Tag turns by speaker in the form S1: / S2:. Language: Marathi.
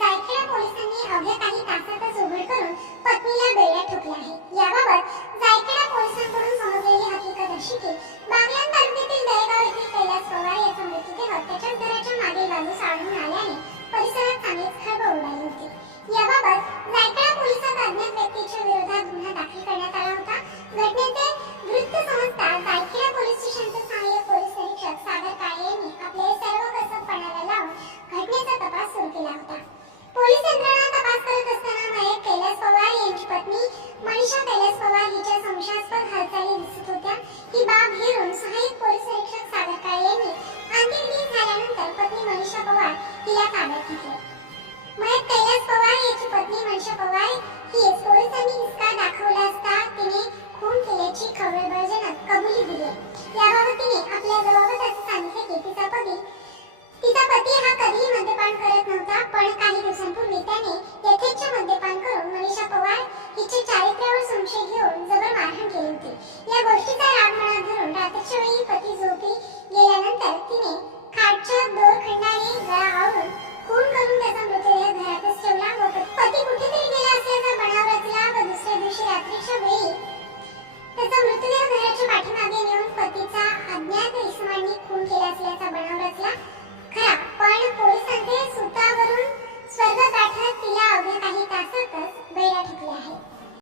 S1: जायखेडा पोलिसांनी अवघ्या काही तासातच उघड करून पत्नीला बेड्या ठोकल्या आहेत याबाबत जायखेडा पोलिसांकडून समजलेली हकीकत अशी की बागलाण तालुक्यातील दहेगाव येथील कैलास पवार याचा मृतदेह त्याच्या घराच्या मागील बाजूस आढळून आल्याने परिसरात चांगलीच खळबळ उडाली होती. याबाबत जायखेडा पोलिसात अज्ञात व्यक्तीच्या विरोधात गुन्हा दाखल करण्यात आला होता. घटनेचे वृत्त समजता तिला ताब्यात घेतले मयत कैलास पवार याची पत्नी मनशा पवार ही पोलिसांनी हिसका दाखवला असता तिने खून केल्याची खबरदारजनक कबुली दिली. याबाबत तिने आपल्या जवळच असं सांगितले की तिचा पती तिचा पती हा कधीही मद्यपान करत नव्हता पण काही दिवसांपूर्वी त्याने यथेच्छ मद्यपान करून मनीषा पवार हिच्या चारित्र्यावर संशय घेऊन जबर मारहाण केली होती. या गोष्टीचा राग मनात धरून रात्रीच्या वेळी पती झोपी गेल्यानंतर तिने